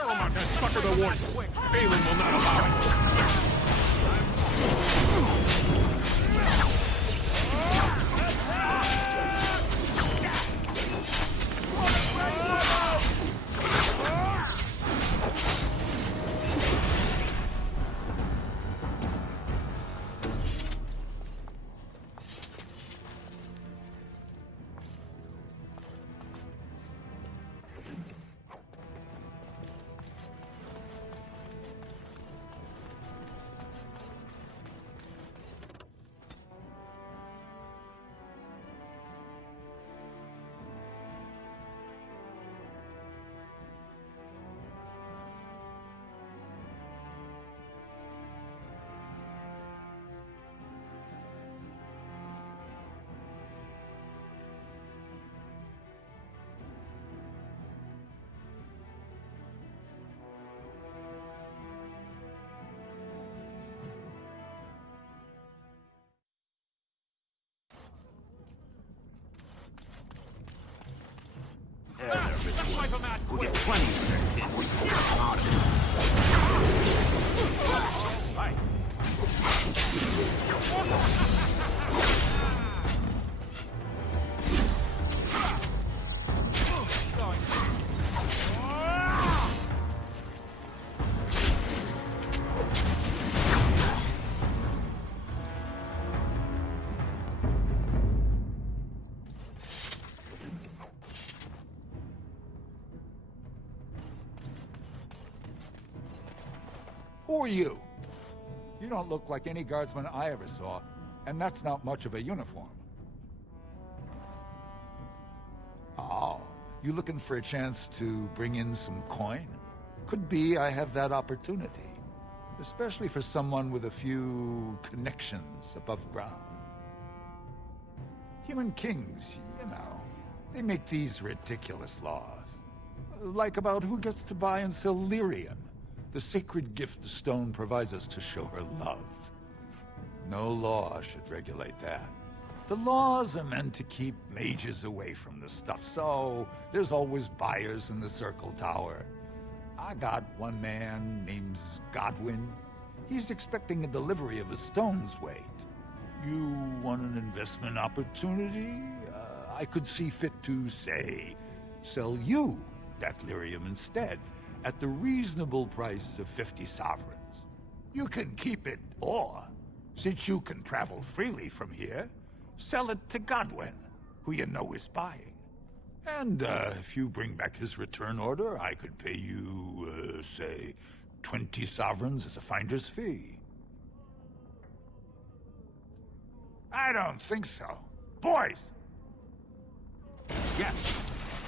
Paramount has suckered the warden. Balin will not allow it. Let's wipe him out quick. We'll get plenty of their kids. Right. Who are you? You don't look like any guardsman I ever saw, and that's not much of a uniform. Oh, you looking for a chance to bring in some coin? Could be I have that opportunity, especially for someone with a few connections above ground. Human kings, you know, they make these ridiculous laws. Like about who gets to buy and sell lyrium. The sacred gift the stone provides us to show her love. No law should regulate that. The laws are meant to keep mages away from the stuff, so there's always buyers in the Circle Tower. I got one man named Godwin. He's expecting a delivery of a stone's weight. You want an investment opportunity? I could see fit to, say, sell you that lyrium instead, at the reasonable price of 50 sovereigns. You can keep it, or, since you can travel freely from here, sell it to Godwin, who you know is buying. And if you bring back his return order, I could pay you, say, 20 sovereigns as a finder's fee. I don't think so. Boys! Yes.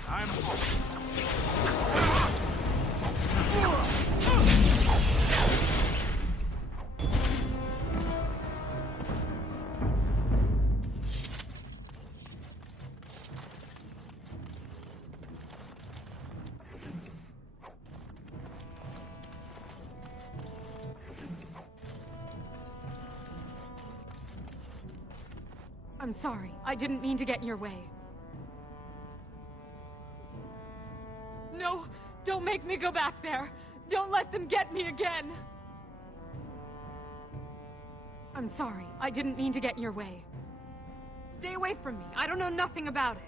I'm... I'm sorry. I didn't mean to get in your way. No! Don't make me go back there! Don't let them get me again! I'm sorry. I didn't mean to get in your way. Stay away from me. I don't know nothing about it.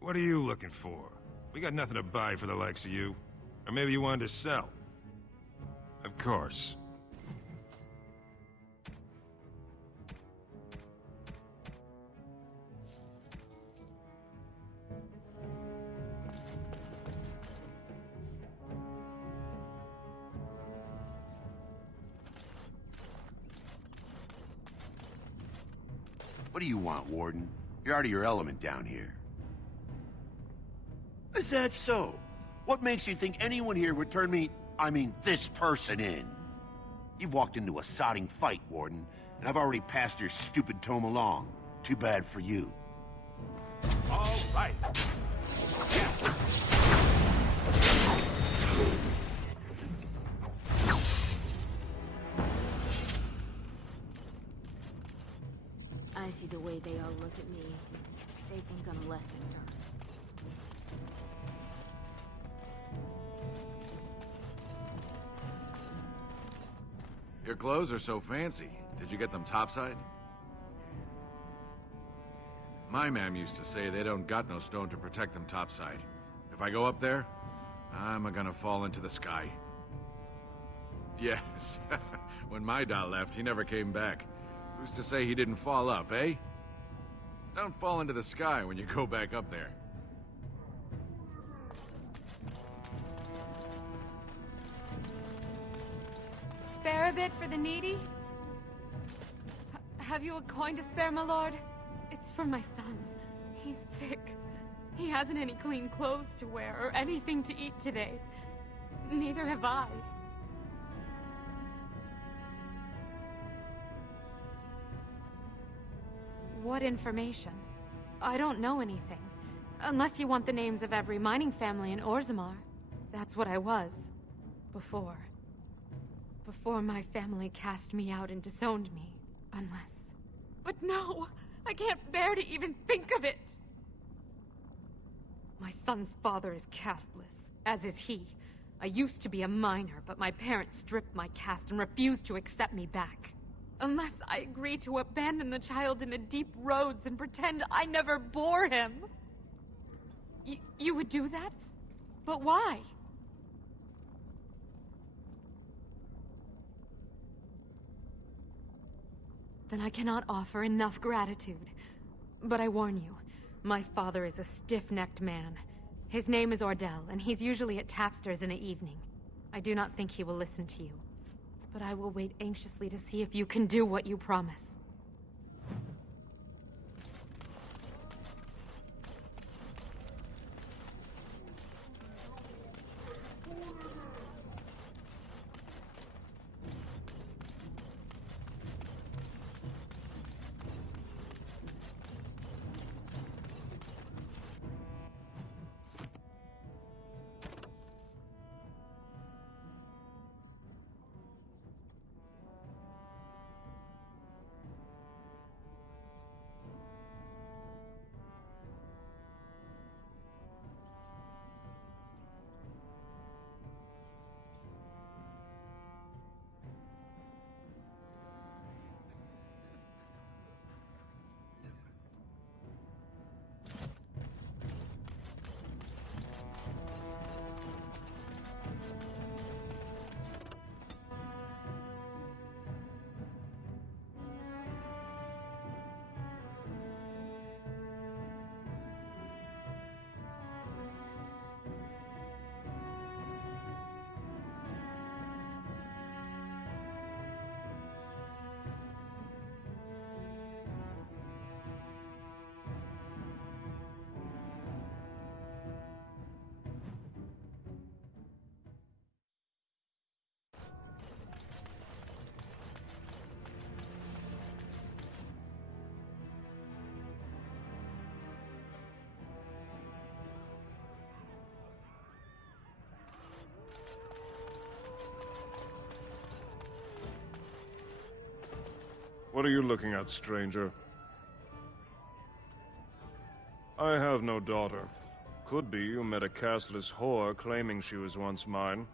What are you looking for? We got nothing to buy for the likes of you. Or maybe you wanted to sell. Of course. What do you want, Warden? You're out of your element down here. Is that so? What makes you think anyone here would turn me, this person in? You've walked into a sodding fight, Warden, and I've already passed your stupid tome along. Too bad for you. All right. Yes. the way they all look at me, they think I'm less than dirt. Your clothes are so fancy. Did you get them topside? My ma'am used to say they don't got no stone to protect them topside. If I go up there, I'm gonna fall into the sky. Yes. When my doll left, he never came back. Who's to say he didn't fall up, eh? Don't fall into the sky when you go back up there. Spare a bit for the needy? Have you a coin to spare, my lord? It's for my son. He's sick. He hasn't any clean clothes to wear or anything to eat today. Neither have I. What information? I don't know anything. Unless you want the names of every mining family in Orzammar. That's what I was. Before. Before my family cast me out and disowned me. Unless... But no! I can't bear to even think of it! My son's father is casteless, as is he. I used to be a miner, but my parents stripped my caste and refused to accept me back. Unless I agree to abandon the child in the deep roads and pretend I never bore him. You would do that? But why? Then I cannot offer enough gratitude. But I warn you, my father is a stiff-necked man. His name is Ordell, and he's usually at Tapster's in the evening. I do not think he will listen to you. But I will wait anxiously to see if you can do what you promise. What are you looking at, stranger? I have no daughter. Could be you met a castless whore claiming she was once mine.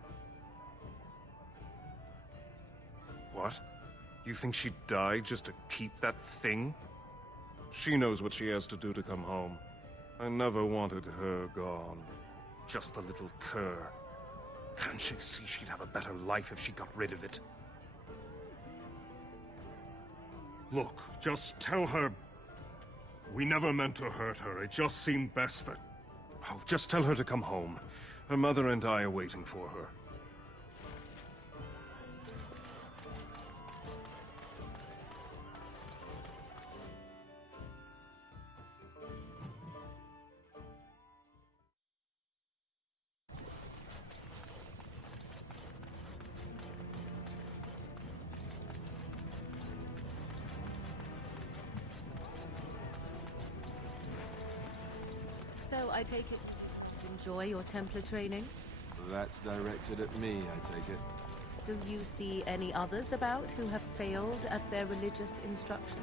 What? You think she'd die just to keep that thing? She knows what she has to do to come home. I never wanted her gone. Just the little cur. Can't she see she'd have a better life if she got rid of it? Look, just tell her... We never meant to hurt her. It just seemed best that... Oh, just tell her to come home. Her mother and I are waiting for her. So, I take it, enjoy your Templar training? That's directed at me, I take it. Do you see any others about who have failed at their religious instruction?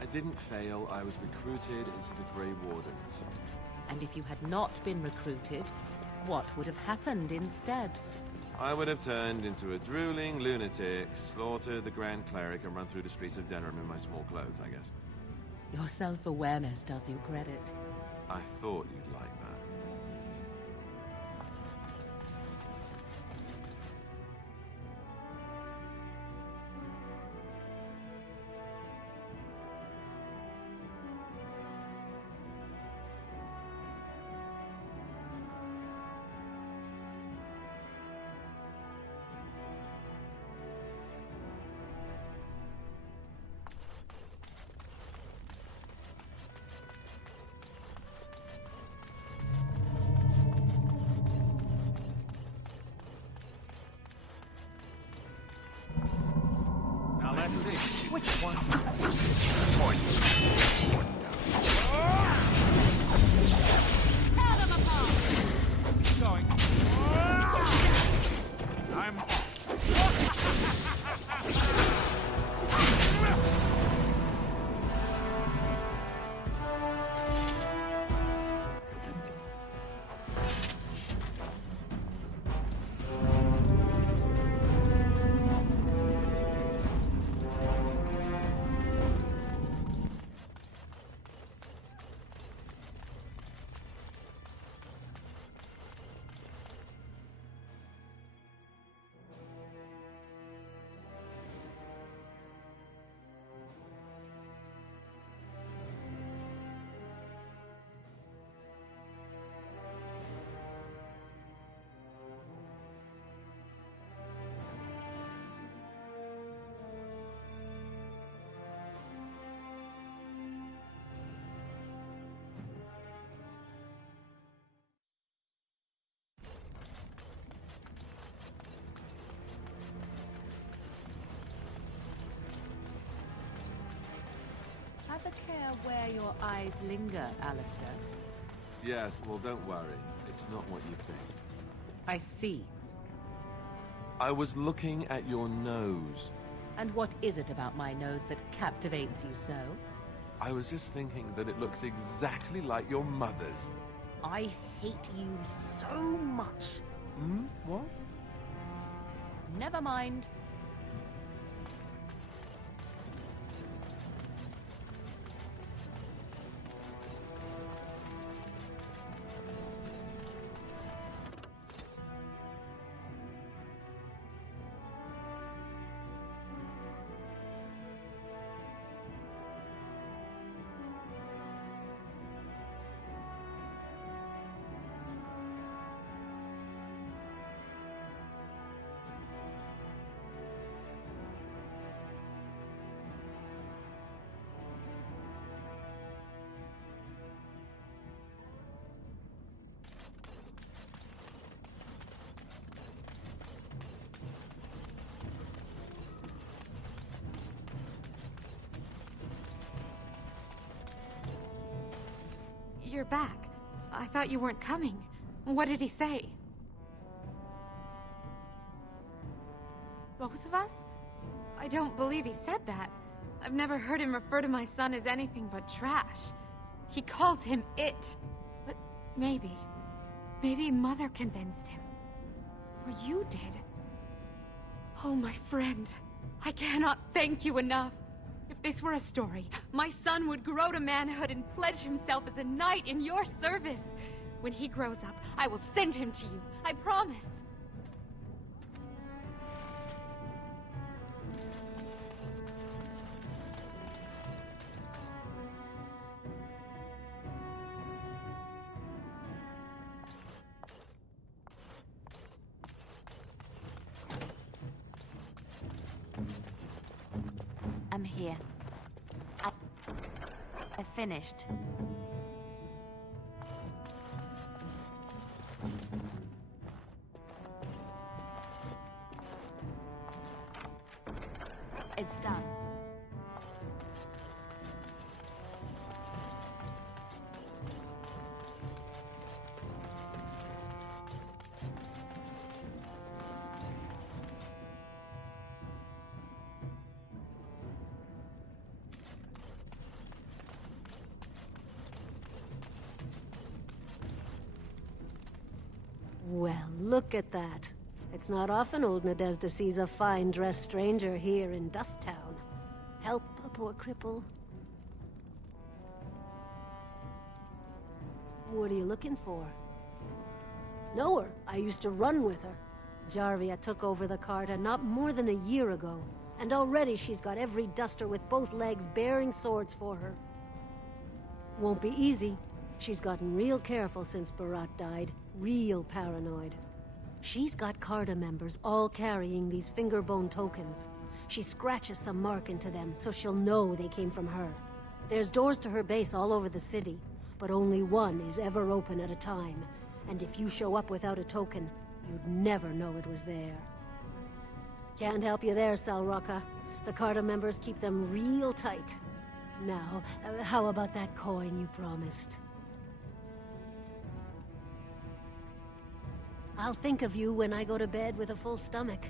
I didn't fail. I was recruited into the Grey Wardens. And if you had not been recruited, what would have happened instead? I would have turned into a drooling lunatic, slaughtered the Grand Cleric, and run through the streets of Denham in my small clothes, I guess. Your self-awareness does you credit. I thought you'd like that. Now let's see. Which one? Tear them apart! Going. I'm off. Have a care where your eyes linger, Alistair. Yes, well, don't worry. It's not what you think. I see. I was looking at your nose. And what is it about my nose that captivates you so? I was just thinking that it looks exactly like your mother's. I hate you so much. Hmm? What? Never mind. You're back. I thought you weren't coming. What did he say? Both of us? I don't believe he said that. I've never heard him refer to my son as anything but trash. He calls him it. But maybe Mother convinced him. Or you did. Oh, my friend. I cannot thank you enough. If this were a story, my son would grow to manhood and pledge himself as a knight in your service. When he grows up, I will send him to you. I promise. I'm here. I finished. It's done. Well, look at that. It's not often old Nadezhda sees a fine-dressed stranger here in Dust Town. Help a poor cripple. What are you looking for? Know her. I used to run with her. Jarvia took over the Carta not more than a year ago, and already she's got every duster with both legs bearing swords for her. Won't be easy. She's gotten real careful since Barat died. Real paranoid. She's got Carta members all carrying these fingerbone tokens. She scratches some mark into them so she'll know they came from her. There's doors to her base all over the city, but only one is ever open at a time. And if you show up without a token, you'd never know it was there. Can't help you there, Salrocca. The Carta members keep them real tight. Now, how about that coin you promised? I'll think of you when I go to bed with a full stomach.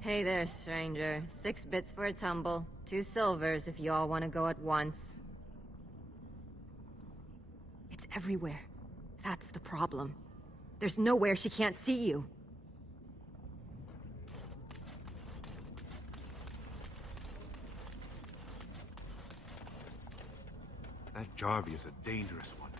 Hey there, stranger. 6 bits for a tumble. 2 silvers if you all want to go at once. It's everywhere. That's the problem. There's nowhere she can't see you. That Jarvia's a dangerous one.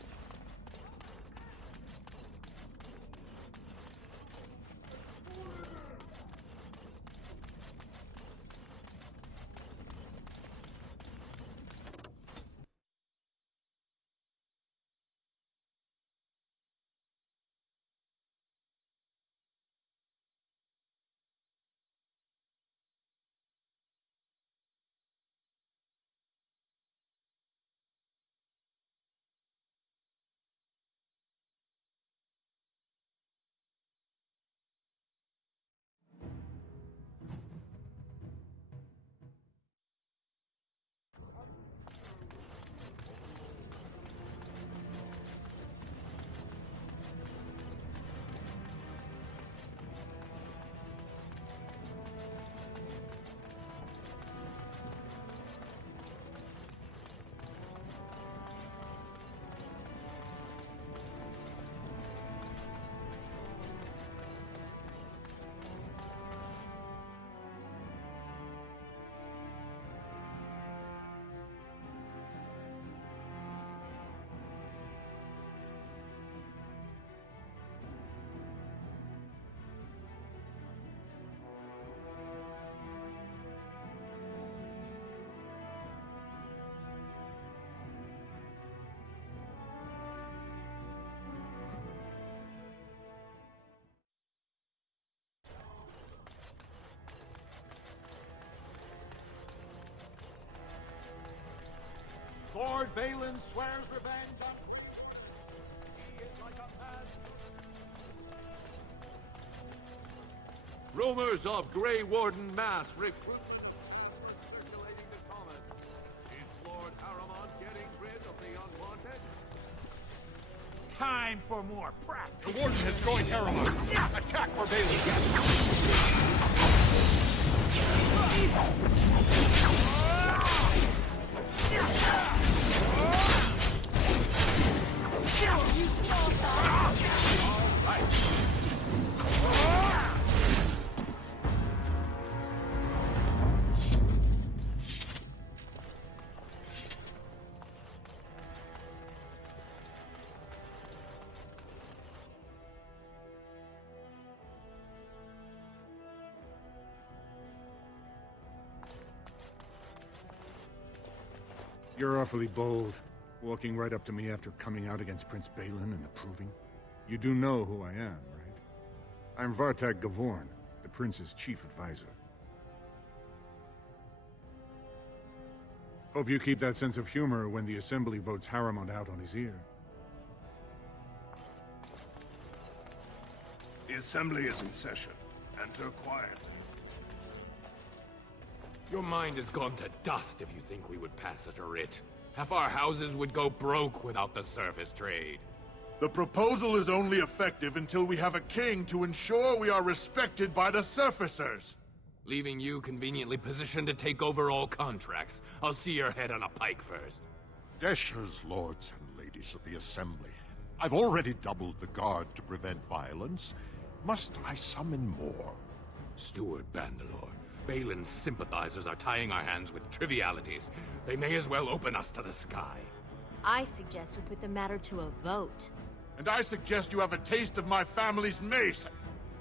Lord Balin swears revenge on... He is like a man... Rumors of Grey Warden mass recruitment circulating the common. Is Lord Aramont getting rid of the unwanted? Time for more practice. The Warden has joined Harriman. Attack where Balin gets. You're awfully bold, walking right up to me after coming out against Prince Balin and approving. You do know who I am, right? I'm Vartag Gavorn, the Prince's chief advisor. Hope you keep that sense of humor when the Assembly votes Harriman out on his ear. The Assembly is in session. Enter quietly. Your mind has gone to dust if you think we would pass such a writ. Half our houses would go broke without the service trade. The proposal is only effective until we have a king to ensure we are respected by the surfacers. Leaving you conveniently positioned to take over all contracts. I'll see your head on a pike first. Desher's lords and ladies of the Assembly. I've already doubled the guard to prevent violence. Must I summon more? Steward Bandalore, Balin's sympathizers are tying our hands with trivialities. They may as well open us to the sky. I suggest we put the matter to a vote. And I suggest you have a taste of my family's mace.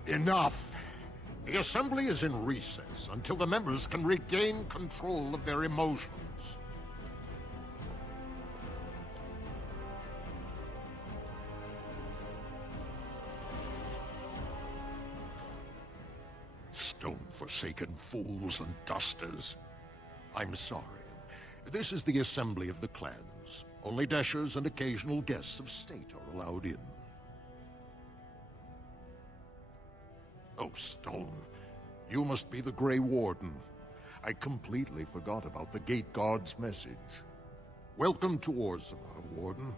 Enough! The Assembly is in recess until the members can regain control of their emotions. Stone-forsaken fools and dusters. I'm sorry. This is the Assembly of the Clans. Only Deshers and occasional guests of state are allowed in. Oh, Stone. You must be the Grey Warden. I completely forgot about the Gate Guard's message. Welcome to Orzammar, Warden.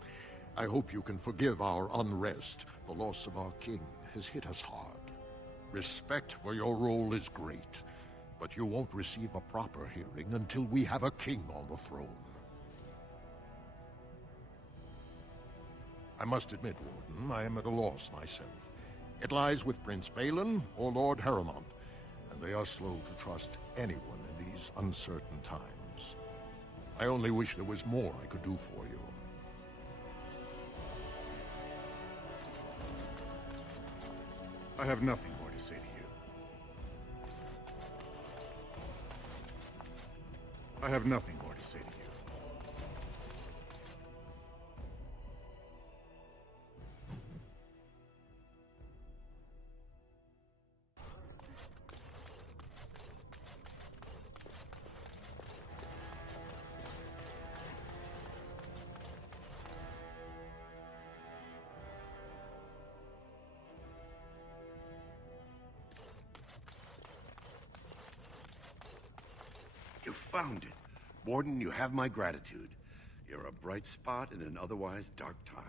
I hope you can forgive our unrest. The loss of our king has hit us hard. Respect for your role is great, but you won't receive a proper hearing until we have a king on the throne. I must admit, Warden, I am at a loss myself. It lies with Prince Balin or Lord Harrowmont, and they are slow to trust anyone in these uncertain times. I only wish there was more I could do for you. I have nothing more to say to you. I have nothing more to say to you. You found it. Warden, you have my gratitude. You're a bright spot in an otherwise dark time.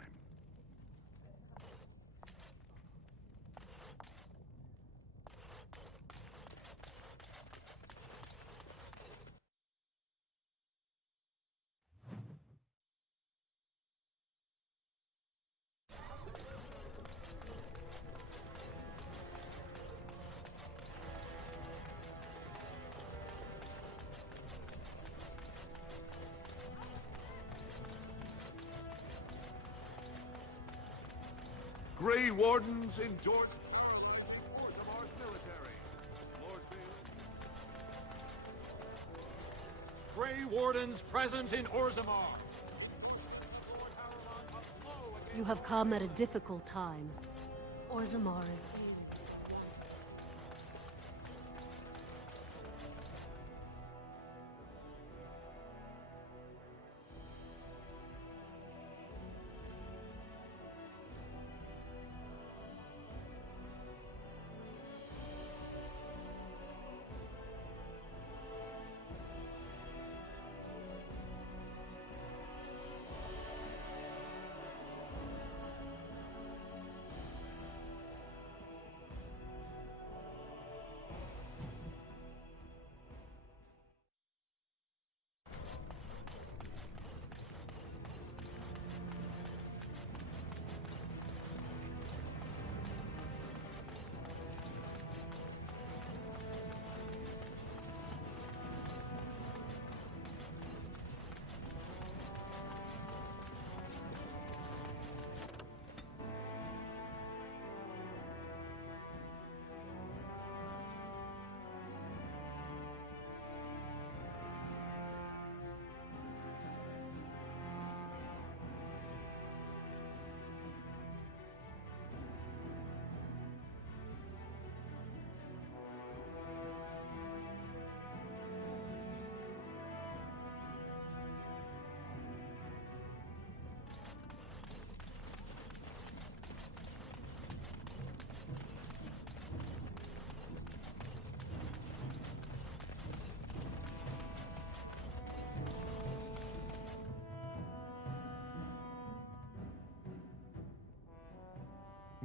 Grey Wardens endorse Orzamar's military. Lord Bailey. Grey Wardens present in Orzammar. You have come at a difficult time. Orzammar is...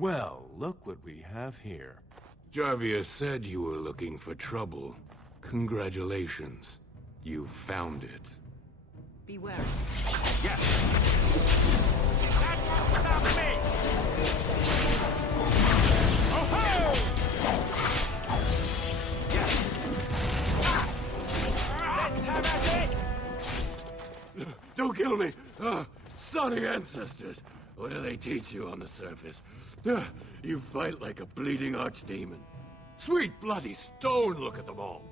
Well, look what we have here. Jarvia said you were looking for trouble. Congratulations. You found it. Beware. Yes! That won't stop me! Oh-ho! Yes! Let's have at it! Don't kill me! Sonny ancestors! What do they teach you on the surface? You fight like a bleeding archdemon. Sweet bloody stone, look at them all!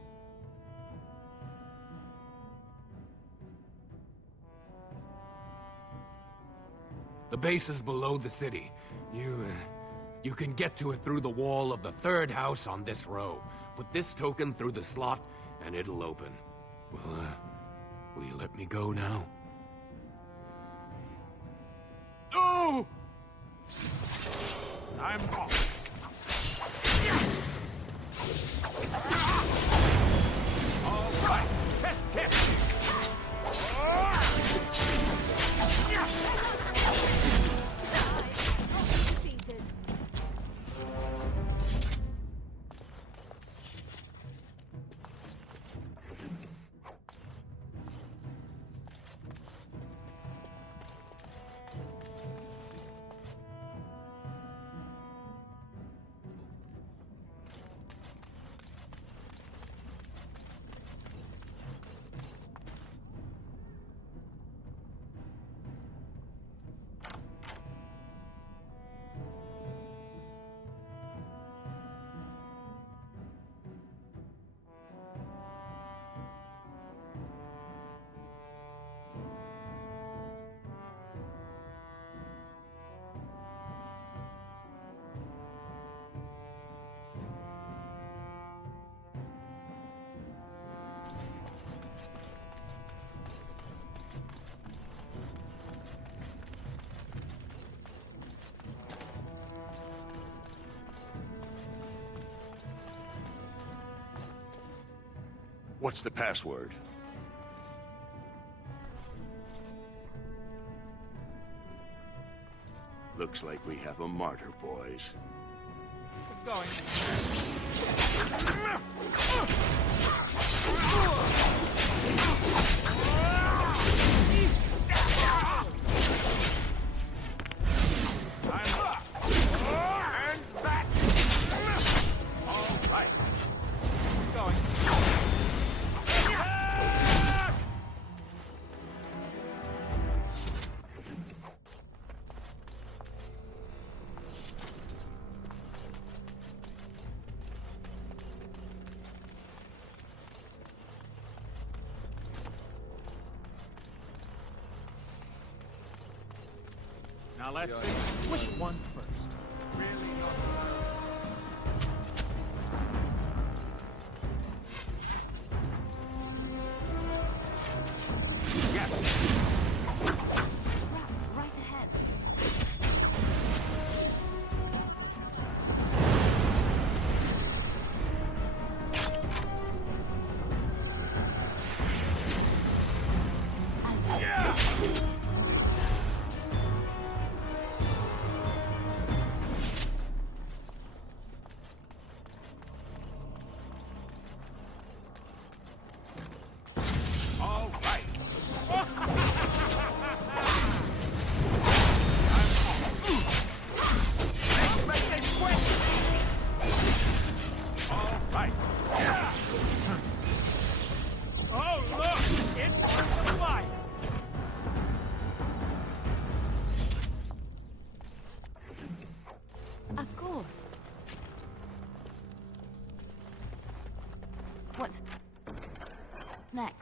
The base is below the city. You can get to it through the wall of the third house on this row. Put this token through the slot, and it'll open. Will you let me go now? Oh! I'm off. All right, test test. Defeated. What's the password? Looks like we have a martyr, boys. Keep going. And back. All right. Keep going. Now let's see which one first. Really not. Right ahead. All right. Let's make this quick. All right. Oh, look! It's the fire. Of course. What's next?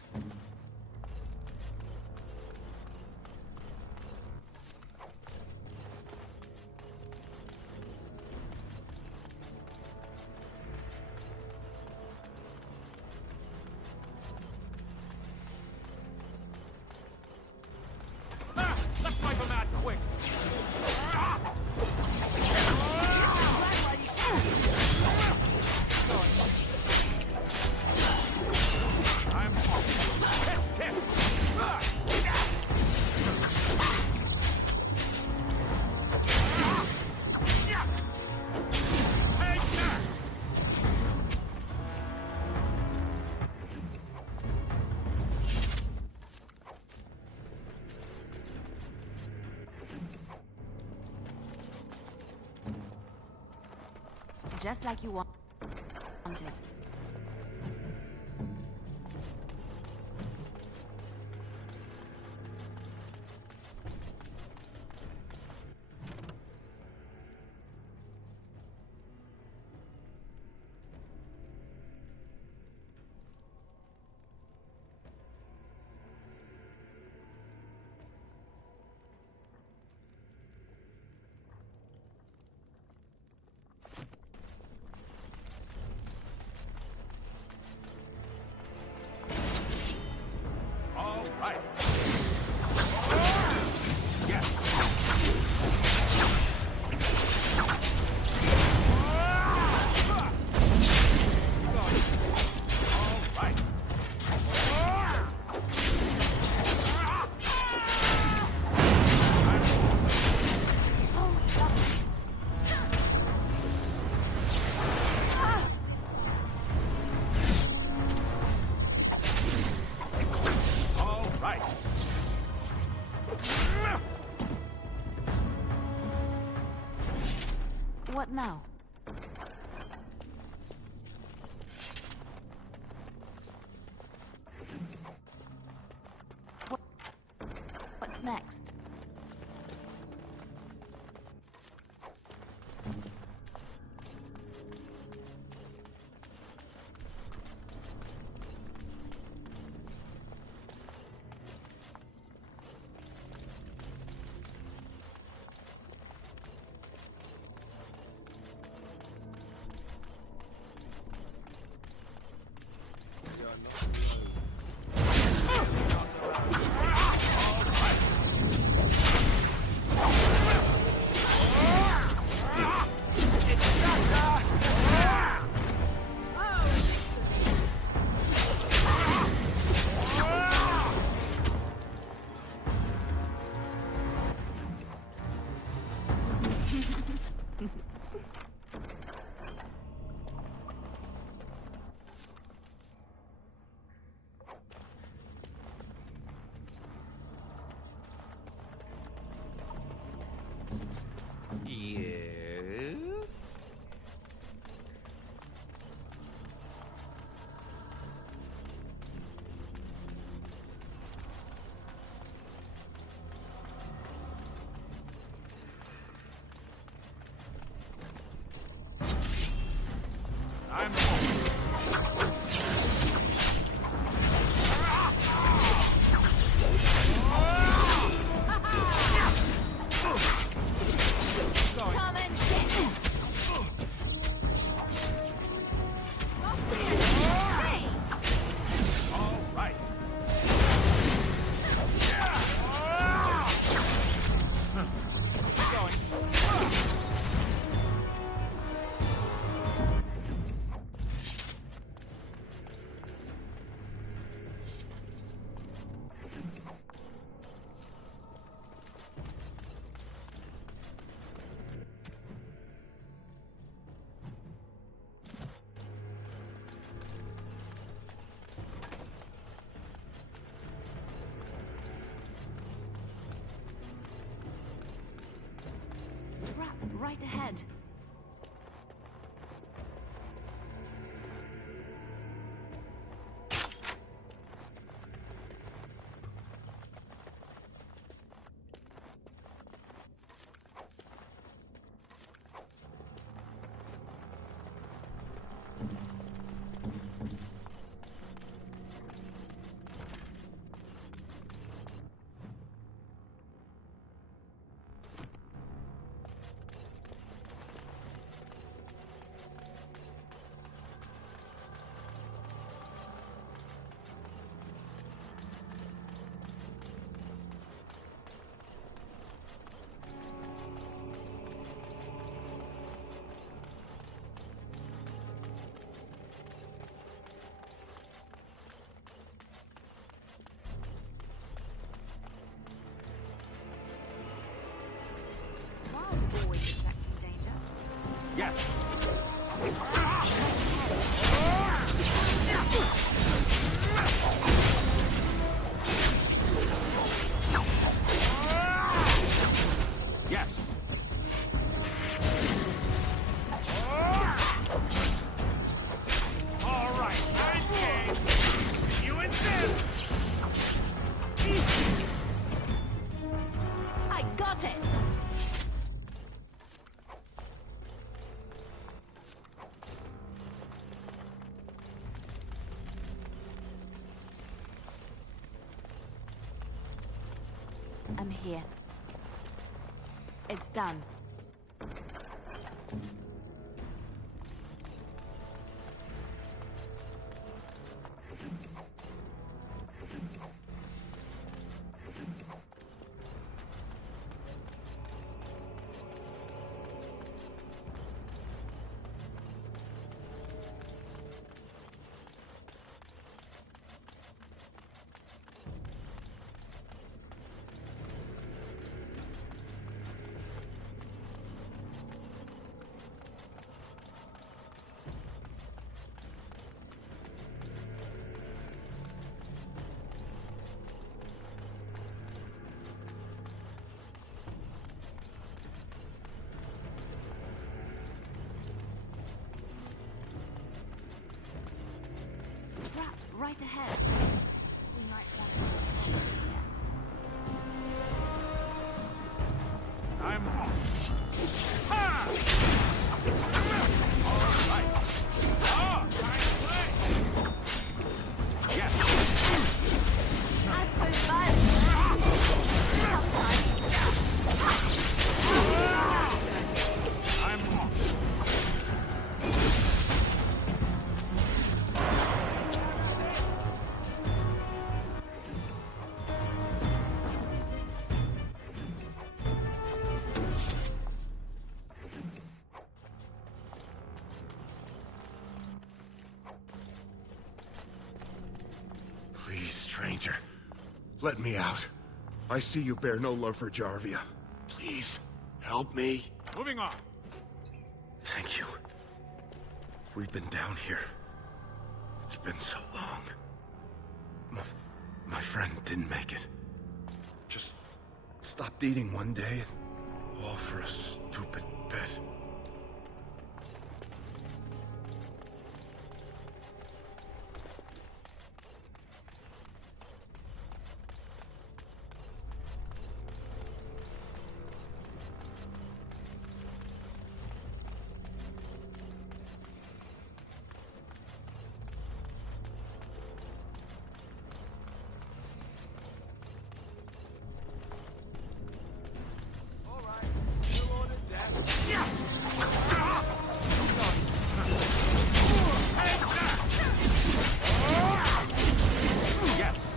Let's wipe them out quick. I'm off. just like you wanted. All right. What now? What's next? Yes? I'm Come and all right. Keep going. trap right ahead. I'm here. It's done. Right ahead. We might want to here. I'm off. Ha! All right. Oh, nice play. Yes. I suppose violence. I'm off. Please, stranger. Let me out. I see you bear no love for Jarvia. Please, help me. Moving on. Thank you. We've been down here. It's been so long. My friend didn't make it. Just stopped eating one day, all for a stupid bet. Yes.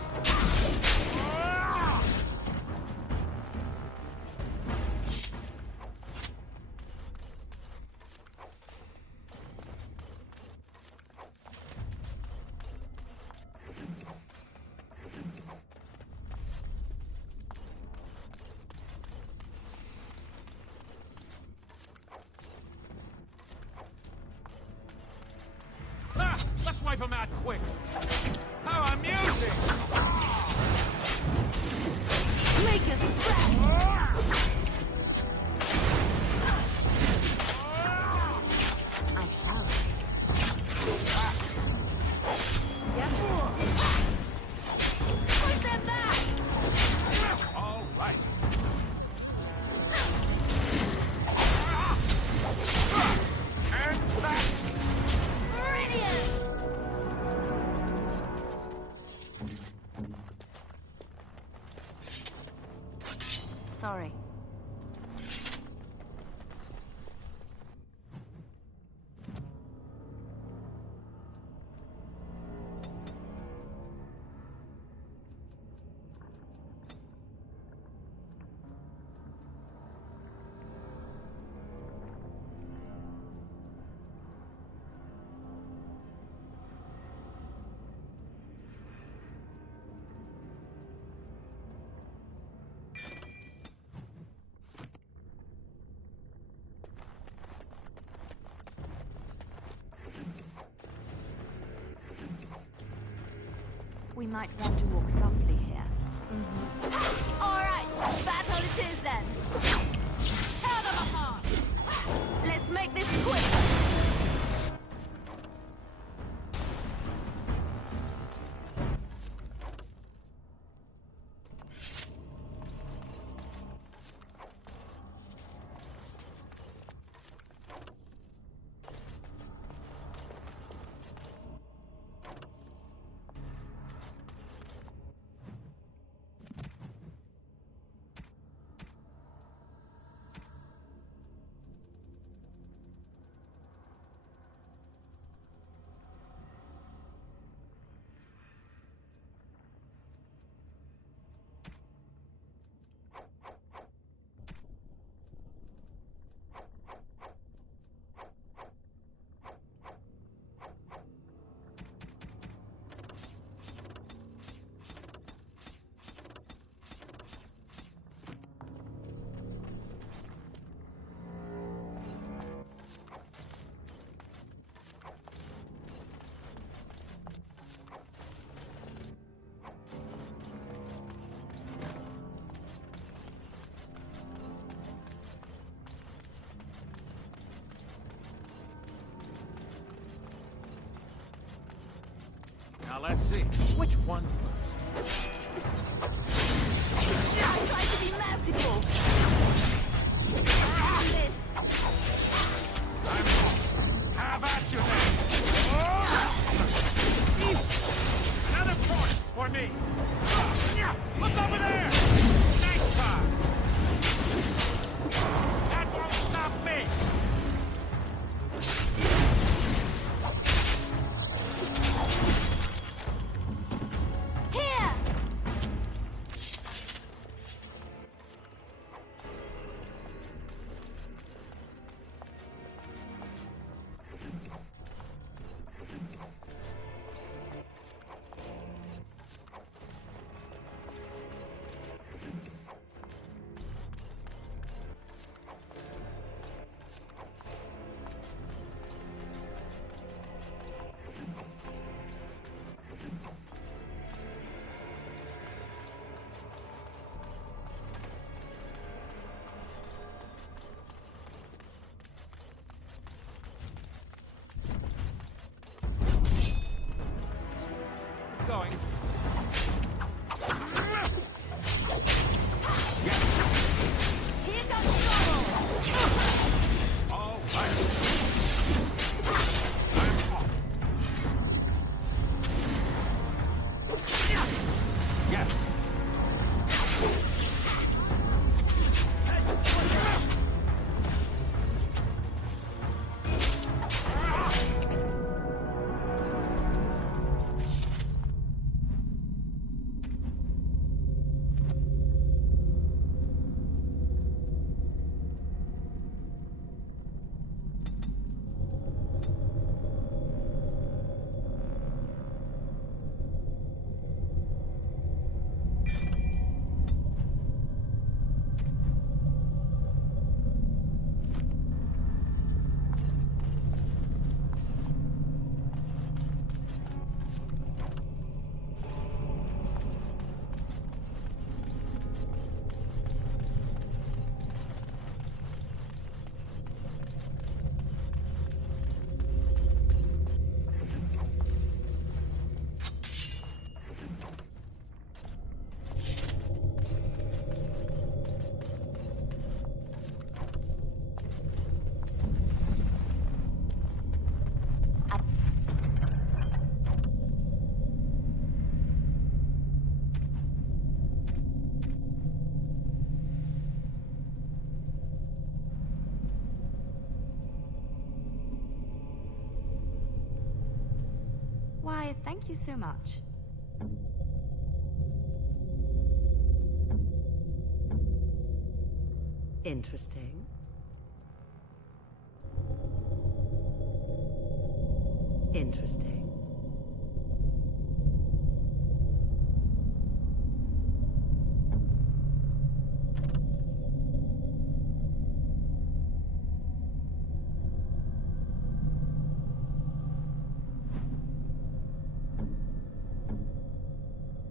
Let's wipe him out quick. How amusing! Make us back! I shall. Push them back! All right. And back! Brilliant! Sorry. We might want to walk softly here. All right, battle it is then. Tear them apart. Let's make this quick. Now let's see. Which one first? I try to be merciful. Have at you then! Another point for me! Look over there! Next time! That won't stop me! Here! Going. Here comes trouble! All right. Yes. Why, thank you so much. Interesting. Interesting.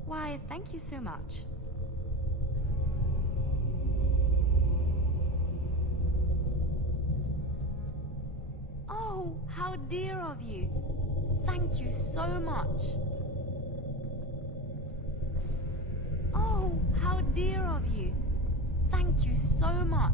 Why, thank you so much. Oh, how dear of you. Thank you so much. Oh, how dear of you. Thank you so much.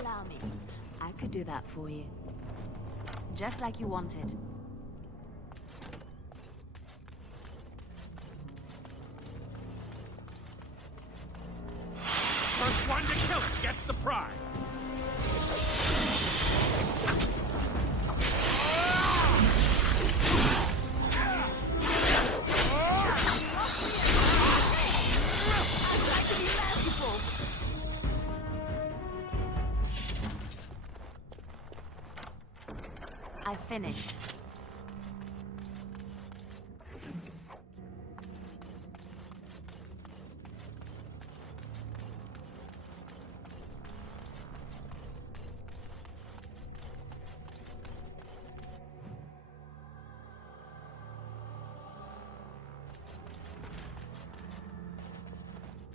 Allow me. I could do that for you. Just like you wanted. First one to kill it gets the prize. I'd like to be merciful. I finished.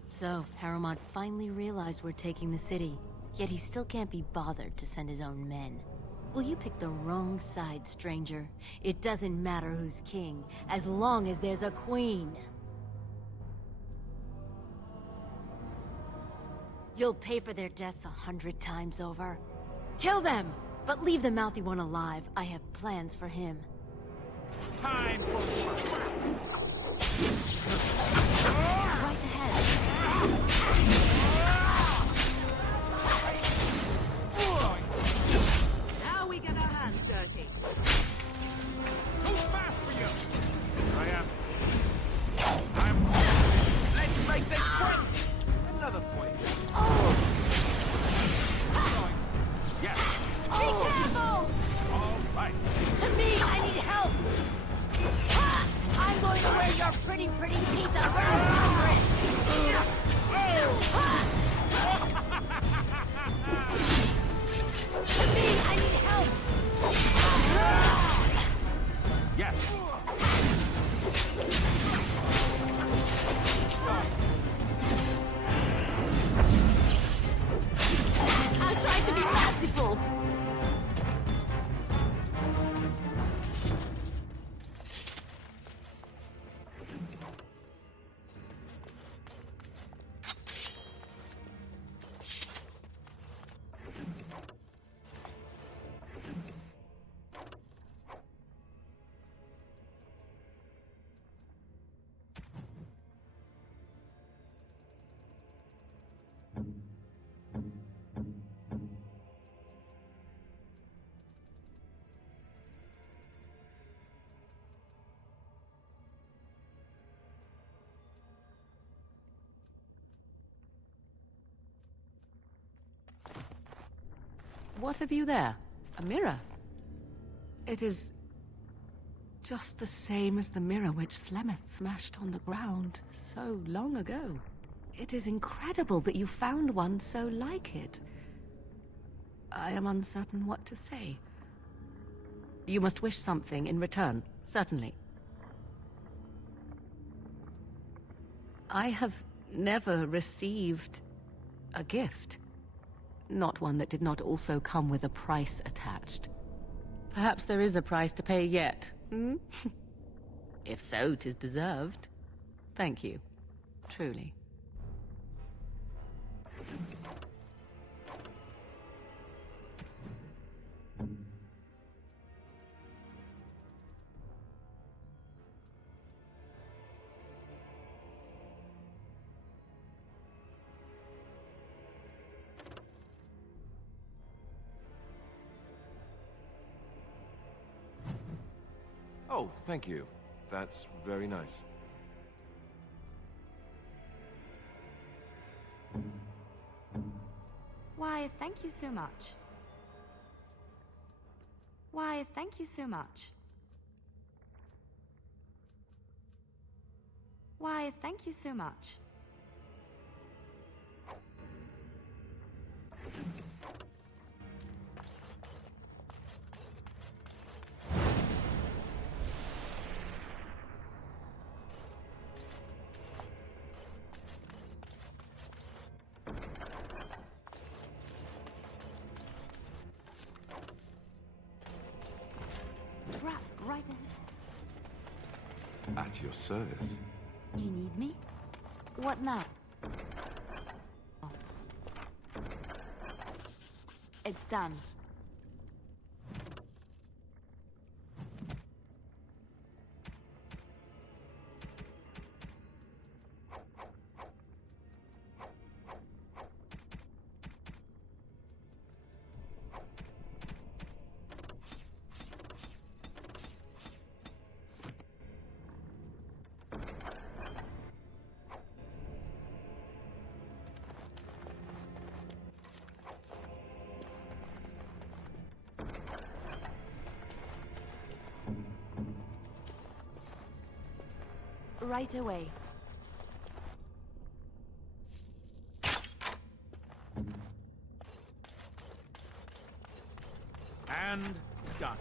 So, Harriman finally realized we're taking the city, yet he still can't be bothered to send his own men. Well, you picked the wrong side, stranger. It doesn't matter who's king, as long as there's a queen. You'll pay for their deaths 100 times over. Kill them, but leave the mouthy one alive. I have plans for him. Time for war. Right ahead. Now we get our hands dirty. Too fast for you. I am. Let's make this quick. Another point. Oh! Yes. Be careful! All right. To me, I need help! I'm going to wear your pretty teeth around my wrist! To me, I need help! Yes. I'll try to be merciful! What have you there? A mirror? It is just the same as the mirror which Flemeth smashed on the ground so long ago. It is incredible that you found one so like it. I am uncertain what to say. You must wish something in return, certainly. I have never received a gift. Not one that did not also come with a price attached. Perhaps there is a price to pay yet, hmm? If so, 'tis deserved. Thank you. Truly. Oh, thank you. That's very nice. Why, thank you so much. Why, thank you so much. Why, thank you so much. Trap right ahead. At your service. You need me? What now? Oh. It's done. right away. And done.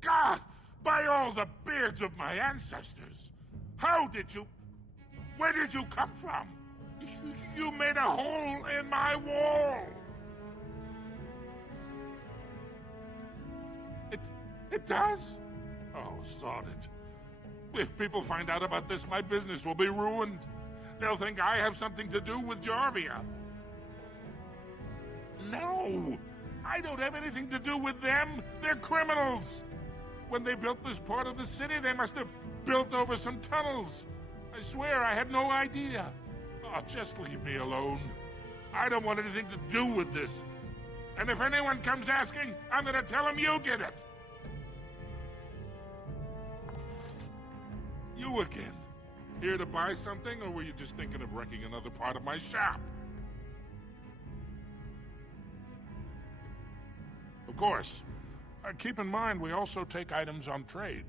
God! By all the beards of my ancestors! How did you... Where did you come from? You made a hole in my wall! It does? Oh, sod it. If people find out about this, my business will be ruined. They'll think I have something to do with Jarvia. No! I don't have anything to do with them. They're criminals. When they built this part of the city, they must have built over some tunnels. I swear I had no idea. Oh, just leave me alone. I don't want anything to do with this. And if anyone comes asking, I'm gonna tell them you did it. You again. Here to buy something, or were you just thinking of wrecking another part of my shop? Of course. Keep in mind, we also take items on trade.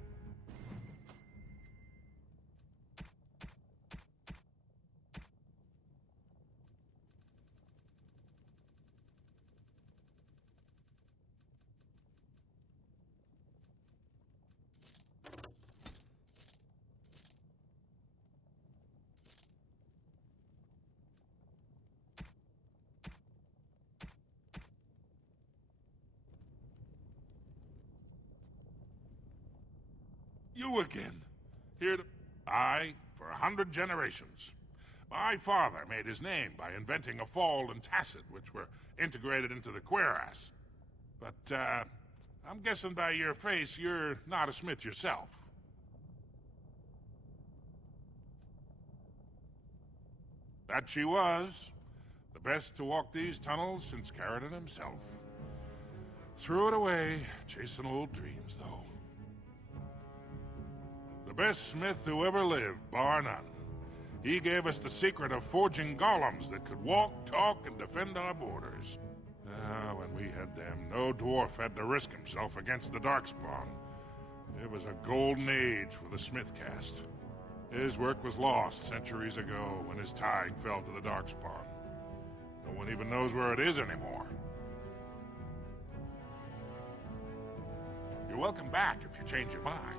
You again. Here to... I, for 100 generations. My father made his name by inventing a fall and tacit, which were integrated into the cuirass. But, I'm guessing by your face you're not a smith yourself. That she was. The best to walk these tunnels since Carradine himself. Threw it away, chasing old dreams, though. The best smith who ever lived, bar none. He gave us the secret of forging golems that could walk, talk, and defend our borders. When we had them, no dwarf had to risk himself against the Darkspawn. It was a golden age for the smith caste. His work was lost centuries ago when his tide fell to the Darkspawn. No one even knows where it is anymore. You're welcome back if you change your mind.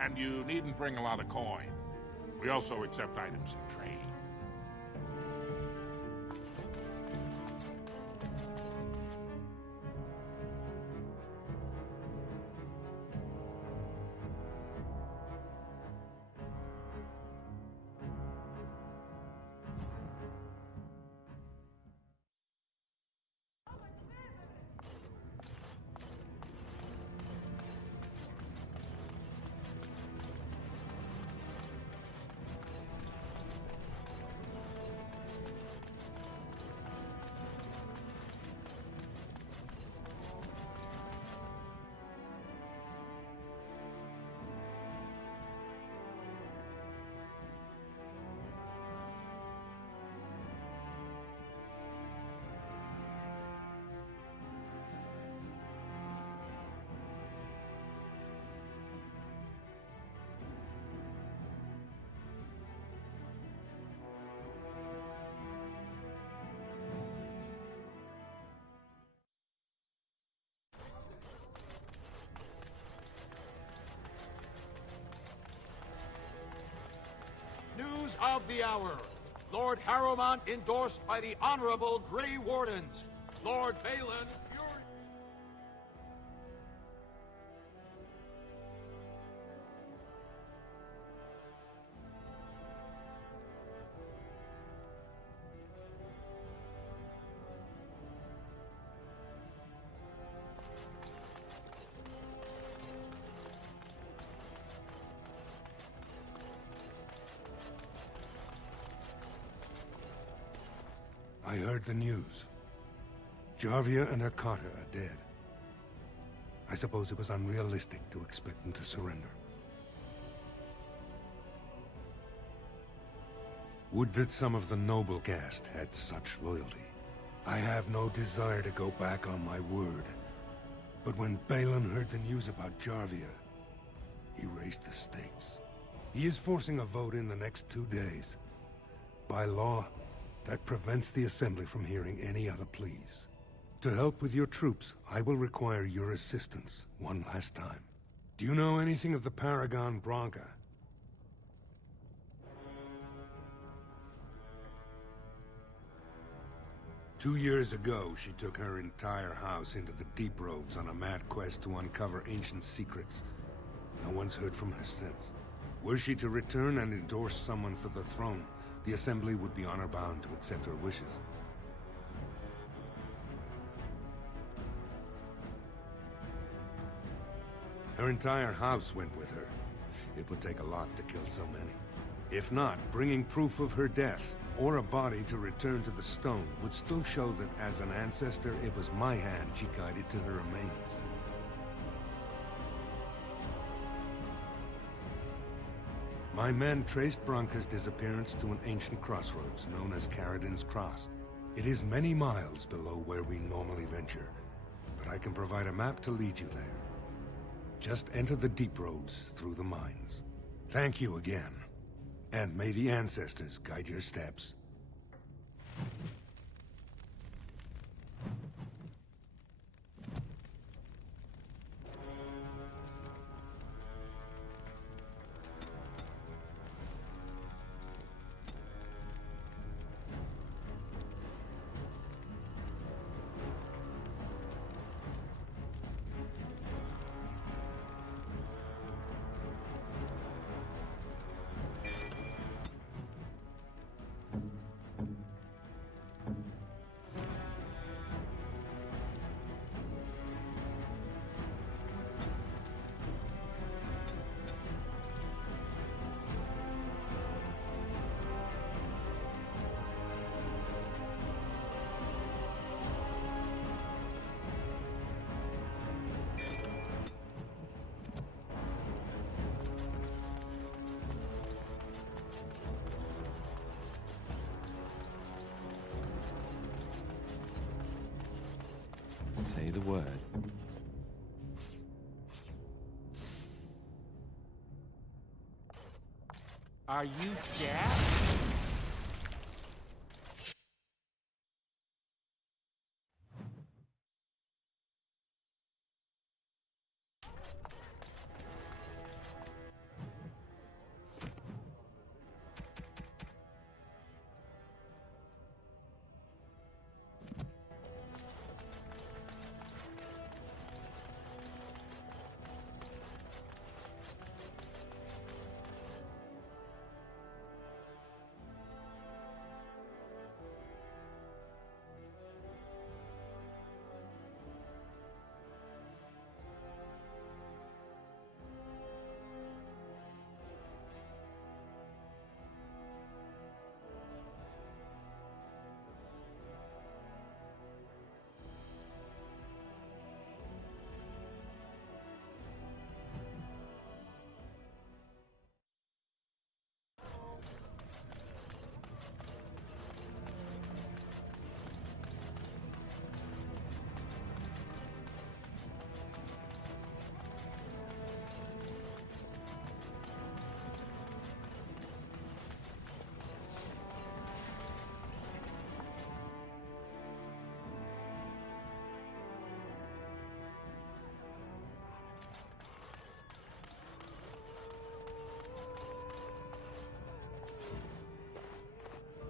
And you needn't bring a lot of coin. We also accept items in trade. News of the hour. Lord Harrowmont endorsed by the Honorable Grey Wardens. Lord Balin... I heard the news. Jarvia and her Carter are dead. I suppose it was unrealistic to expect them to surrender. Would that some of the noble caste had such loyalty. I have no desire to go back on my word. But when Balin heard the news about Jarvia, he raised the stakes. He is forcing a vote in the next 2 days. By law, that prevents the Assembly from hearing any other pleas. To help with your troops, I will require your assistance one last time. Do you know anything of the Paragon Branca? Two years ago, she took her entire house into the deep roads on a mad quest to uncover ancient secrets. No one's heard from her since. Were she to return and endorse someone for the throne, the Assembly would be honor-bound to accept her wishes. Her entire house went with her. It would take a lot to kill so many. If not, bringing proof of her death, or a body to return to the stone, would still show that as an ancestor, it was my hand she guided to her remains. My men traced Branca's disappearance to an ancient crossroads known as Caradin's Cross. It is many miles below where we normally venture, but I can provide a map to lead you there. Just enter the deep roads through the mines. Thank you again, and may the ancestors guide your steps. Say the word. Are you deaf?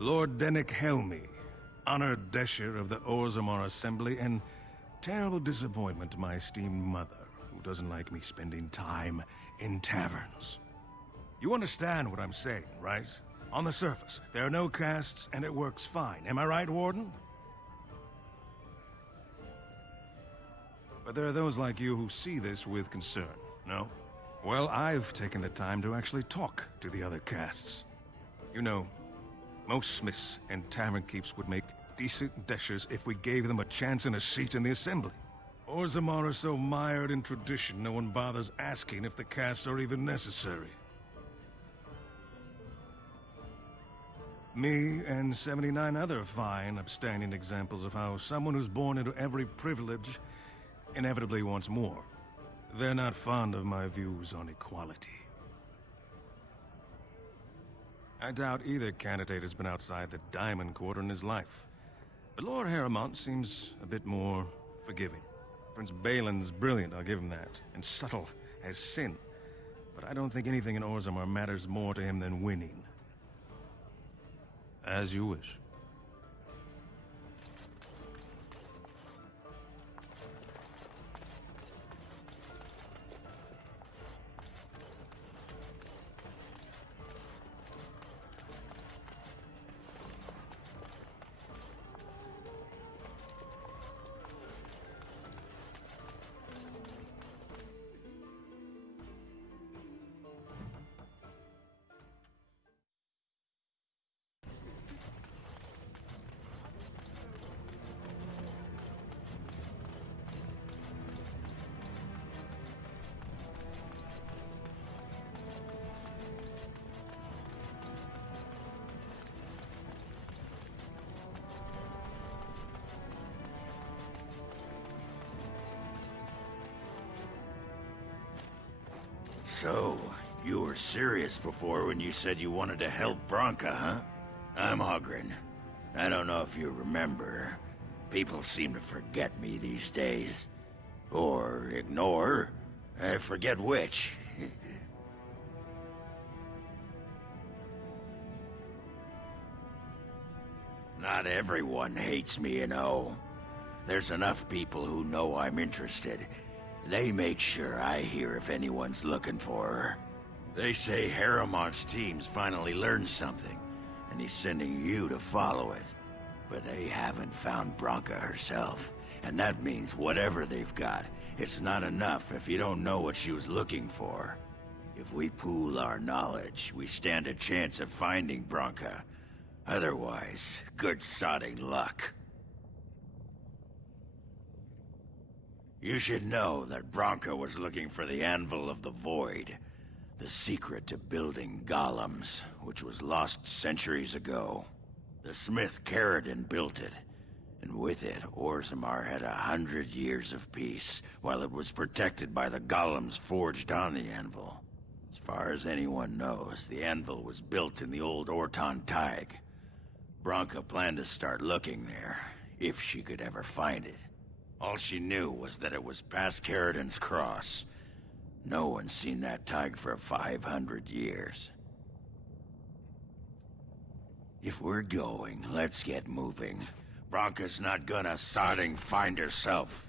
Lord Dennick Helmy, honored Desher of the Orzammar Assembly, and terrible disappointment to my esteemed mother, who doesn't like me spending time in taverns. You understand what I'm saying, right? On the surface, there are no castes, and it works fine. Am I right, Warden? But there are those like you who see this with concern, no? Well, I've taken the time to actually talk to the other castes. You know, most smiths and tavern keeps would make decent dishes if we gave them a chance and a seat in the assembly. Orzammar are so mired in tradition, no one bothers asking if the casts are even necessary. Me and 79 other fine, upstanding examples of how someone who's born into every privilege inevitably wants more. They're not fond of my views on equality. I doubt either candidate has been outside the Diamond Quarter in his life. But Lord Harrowmont seems a bit more forgiving. Prince Balin's brilliant, I'll give him that, and subtle as sin. But I don't think anything in Orzammar matters more to him than winning. As you wish. So, you were serious before when you said you wanted to help Branka, huh? I'm Ogren. I don't know if you remember. People seem to forget me these days. Or ignore. I forget which. Not everyone hates me, you know. There's enough people who know I'm interested. They make sure I hear if anyone's looking for her. They say Harrowmont's team's finally learned something, and he's sending you to follow it. But they haven't found Branka herself, and that means whatever they've got, it's not enough if you don't know what she was looking for. If we pool our knowledge, we stand a chance of finding Branka. Otherwise, good sodding luck. You should know that Branka was looking for the Anvil of the Void, the secret to building golems, which was lost centuries ago. The smith Caradon built it, and with it, Orzammar had 100 years of peace, while it was protected by the golems forged on the Anvil. As far as anyone knows, the Anvil was built in the old Orton Tig. Branka planned to start looking there, if she could ever find it. All she knew was that it was past Caradon's cross. No one's seen that Tig for 500 years. If we're going, let's get moving. Branka's not gonna sodding find herself.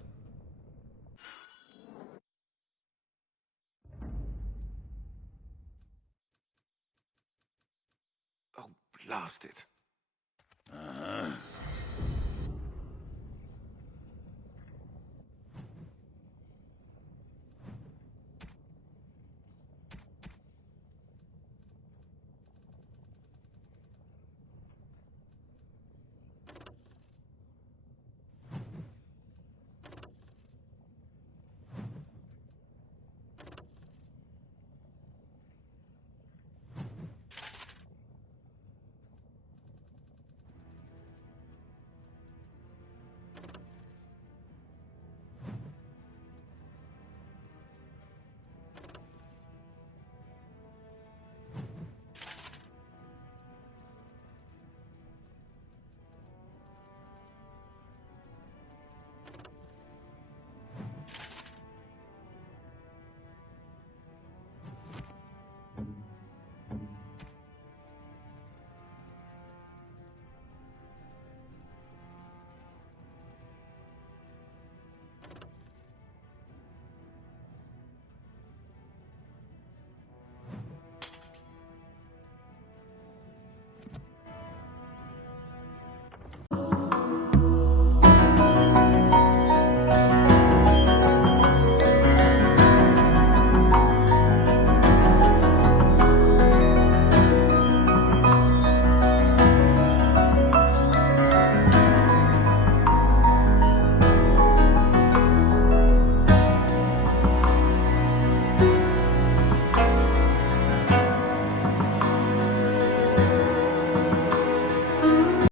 Oh, blast it. Uh-huh.